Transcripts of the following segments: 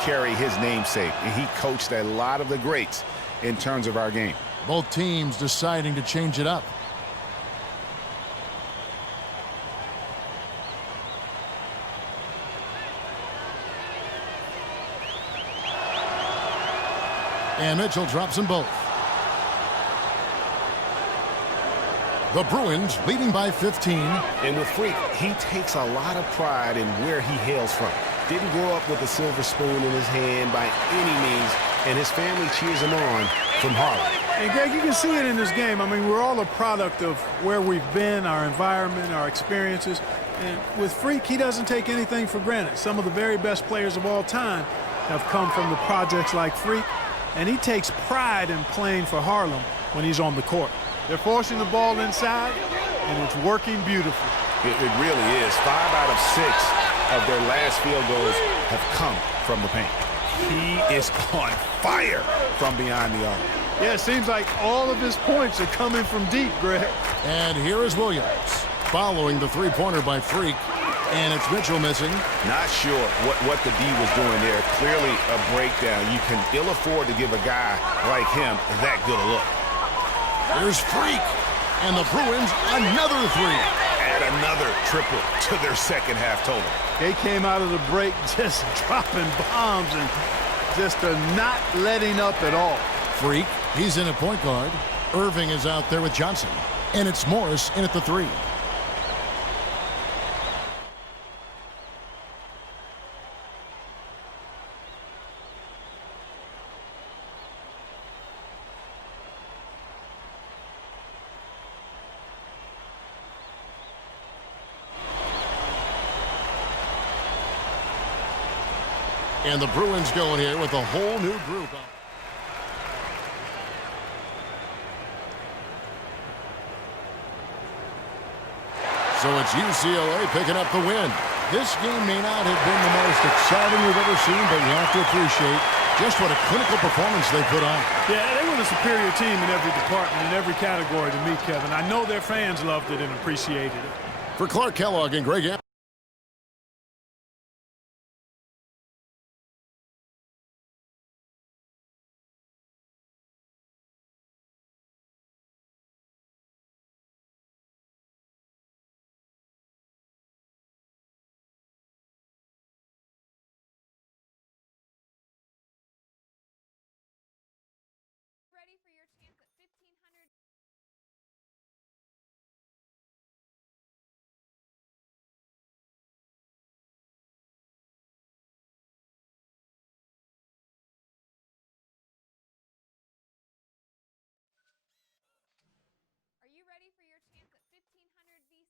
carry his namesake, and he coached a lot of the greats in terms of our game. Both teams deciding to change it up. And Mitchell drops them both. The Bruins leading by 15. And with Freak, he takes a lot of pride in where he hails from. Didn't grow up with a silver spoon in his hand by any means, and his family cheers him on from Harlem. And Greg, you can see it in this game. I mean, we're all a product of where we've been, our environment, our experiences. And with Freak, he doesn't take anything for granted. Some of the very best players of all time have come from the projects like Freak, and he takes pride in playing for Harlem when he's on the court. They're forcing the ball inside, and it's working beautifully. It really is. 5 out of 6 of their last field goals have come from the paint. He is on fire from behind the arc. Yeah, it seems like all of his points are coming from deep, Greg. And here is Williams following the three-pointer by Freak. And it's Mitchell missing. Not sure what the D was doing there. Clearly a breakdown. You can ill afford to give a guy like him that good a look. Here's Freak. And the Bruins another three. Add another triple to their second half total. They came out of the break just dropping bombs and just not letting up at all. Freak, he's in at point guard. Irving is out there with Johnson. And it's Morris in at the three. And the Bruins going here with a whole new group. So it's UCLA picking up the win. This game may not have been the most exciting we've ever seen, but you have to appreciate just what a clinical performance they put on. Yeah, they were the superior team in every department, in every category to me, Kevin. I know their fans loved it and appreciated it. For Clark Kellogg and Greg Anthony. Ready for your chance at 1,500. Are you ready for your chance at 1,500 VC?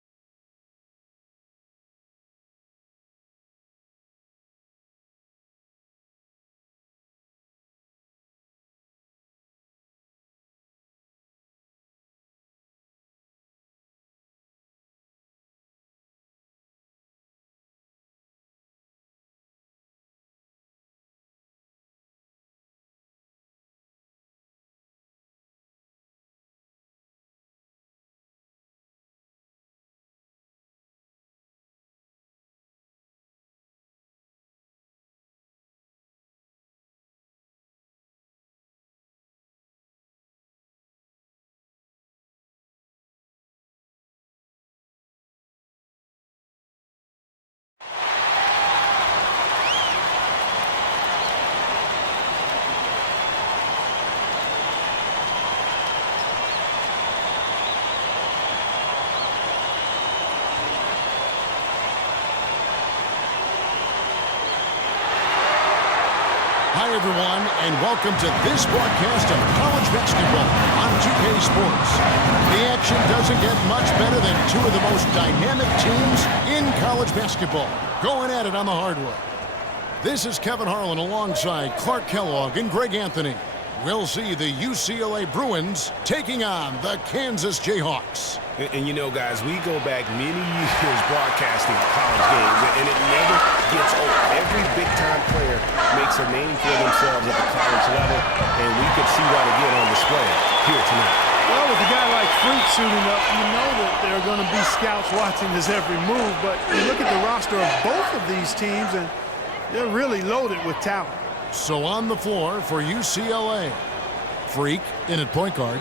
Hi, everyone, and welcome to this broadcast of college basketball on 2K Sports. The action doesn't get much better than two of the most dynamic teams in college basketball going at it on the hardwood. This is Kevin Harlan alongside Clark Kellogg and Greg Anthony. We'll see the UCLA Bruins taking on the Kansas Jayhawks. And you know, guys, we go back many years broadcasting college games, and it never gets old. Every big-time player makes a name for themselves at the college level, and we could see that again on display here tonight. Well, with a guy like Freak suiting up, you know that there are going to be scouts watching his every move, but you look at the roster of both of these teams, and they're really loaded with talent. So on the floor for UCLA. Freak in at point guard.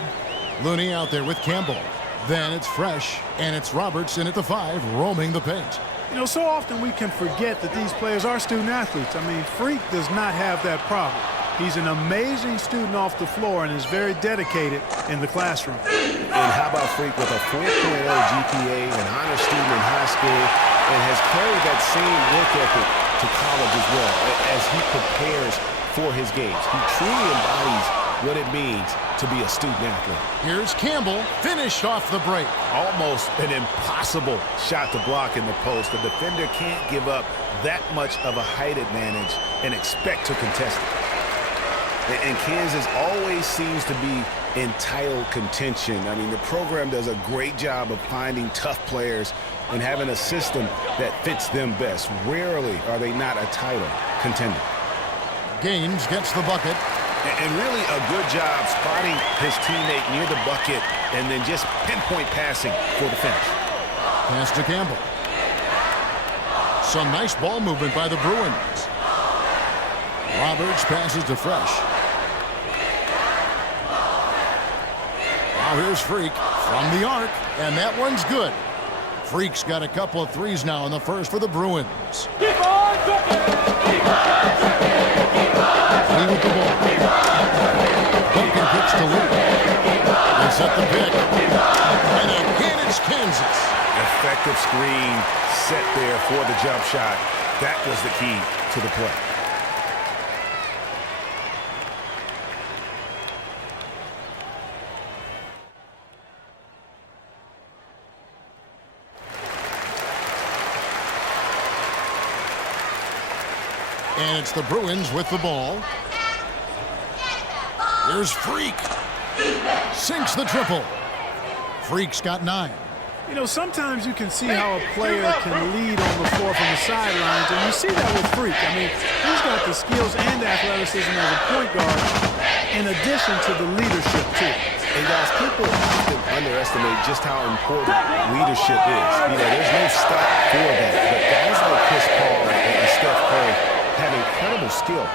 Looney out there with Campbell. Then it's Fresh, and it's Roberts in at the 5, roaming the paint. You know, so often we can forget that these players are student athletes. I mean, Freak does not have that problem. He's an amazing student off the floor and is very dedicated in the classroom. And how about Freak with a 4.0 GPA, an honor student in high school, and has carried that same work ethic to college as well as he prepares for his games. He truly embodies what it means to be a student athlete. Here's Campbell, finished off the break. Almost an impossible shot to block in the post. The defender can't give up that much of a height advantage and expect to contest it. And Kansas always seems to be in title contention. I mean, the program does a great job of finding tough players and having a system that fits them best. Rarely are they not a title contender. Gaines gets the bucket. And really a good job spotting his teammate near the bucket and then just pinpoint passing for the finish. Pass to Campbell. Some nice ball movement by the Bruins. Roberts passes to Fresh. Now here's Freak from the arc, and that one's good. Freak's got a couple of threes now in the first for the Bruins. Lee with the ball. Duncan kicks to Lee. They set the pick. And again it's Kansas. Effective screen set there for the jump shot. That was the key to the play. And it's the Bruins with the ball. Here's Freak. Sinks the triple. Freak's got 9. You know, sometimes you can see how a player can lead on the floor from the sidelines, and you see that with Freak. I mean, he's got the skills and athleticism as a point guard in addition to the leadership, too. And guys, people often underestimate just how important leadership is. You know, there's no stop for that. But guys like Chris Paul and Steph Curry have incredible skill